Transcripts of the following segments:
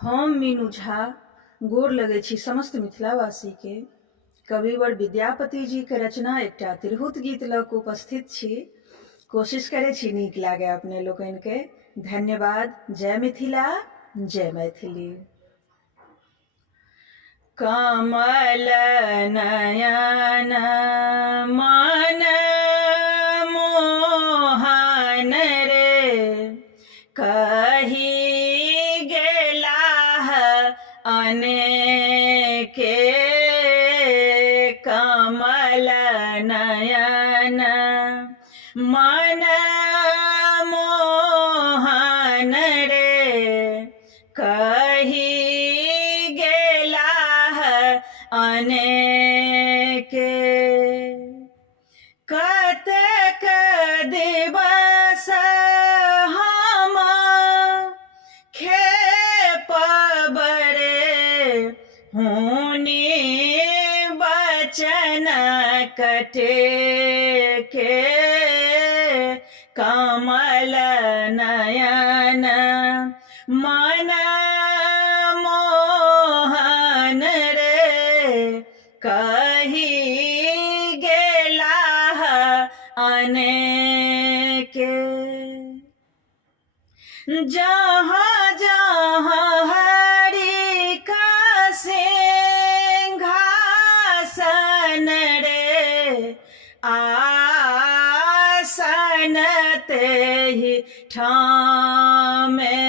हम मीनू झा गोर लगै छी समस्त मिथिलावासी के। कविवर विद्यापति जी के रचना एकटा तिरहुत गीत लऽ कऽ उपस्थित छी। कोशिश करै छी नीक लागे अपने लोकनि के। धन्यवाद। जय मिथिला, जय मैथिली। कमल नयन मन मोहन रे, कही गेलाह अनेके। कमल नयन मन मोहन रे, कही गेलाह अनेके। कतेक दिवस हम खेपब रे, हुनी बचन कटेके। कमल नयन मन मोहन रे, कही गेलाह अनेके। जहाँ जहाँ हरि का सिंहासन रे, आसन तेहि ठामे।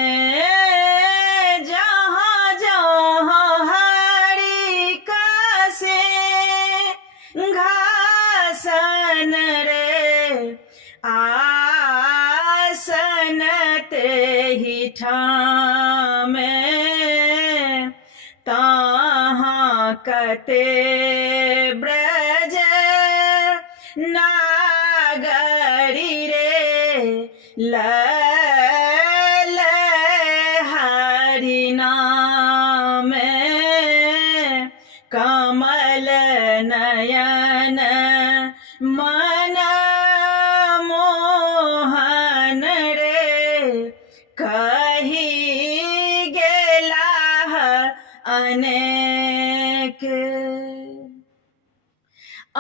जहाँ जहाँ हरि का सिंहासन रे, आसन तेहि ठामे। ताहाँ कते ब्रज नागरी रे, लल हरि नामे। कमल नयन मन मोहन रे, कही गेलाह अनेके।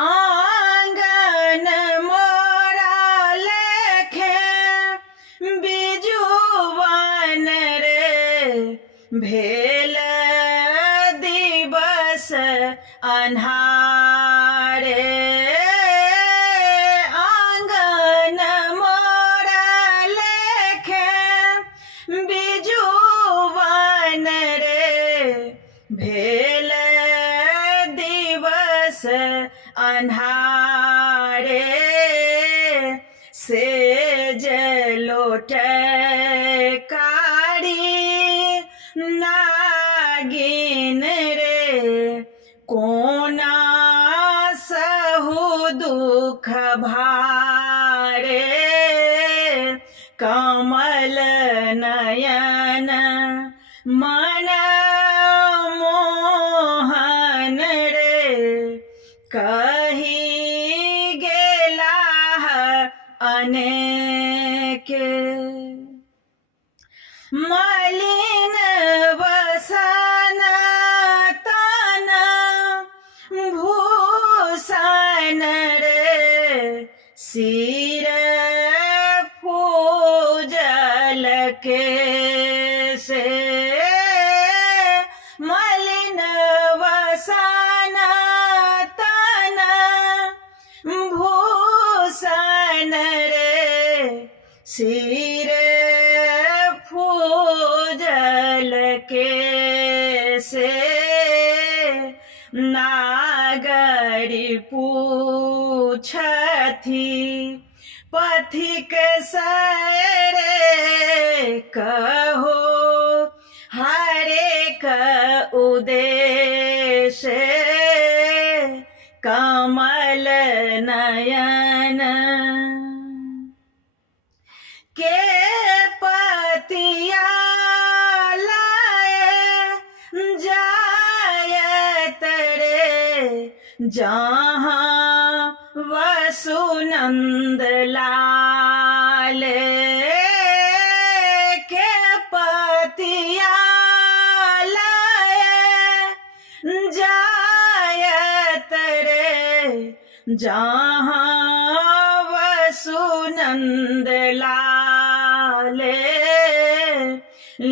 आंगन मोरा लेखे बिजुवन रे, भेल दिवस अन्हारे। आंगन मोरा लेखे बिजुवन रे, भेल दिवस अन्हारे। सेज लोट कारी नागिन रे, कोना सहु दुख भारे। कमल नयन मन मोहन रे, कही गेलाह अनेके। मलिन वसन तन भूषण रे, सिर फूजल केसे। मलिन वसन तन भूषण रे, सिर फूजल केसे। नागरी पूछथि पथिक सरे, कहो हरेक उद्देश्य। कमल नयन के पतिया लाए जायत रे, जहाँ वसुनंद लाल के पतिया जहाँ वसुनंद लाले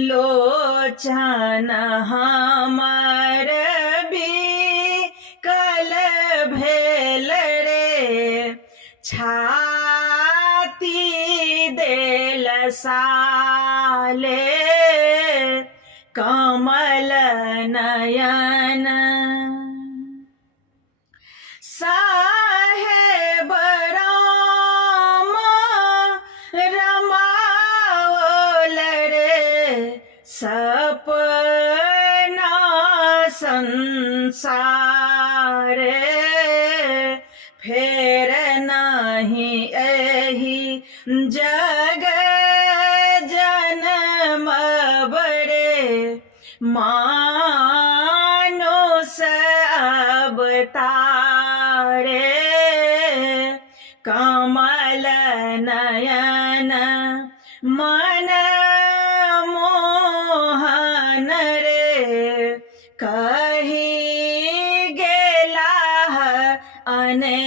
लोचन हमर भी कल भेल रे छाती देल साले कमल नयन साहेब राम रमावल रे सपना संसार फेर नहीं एही जग जन्म बड़े मानुष अवतारे कमल नयन मन मोहन रे कही गेला अने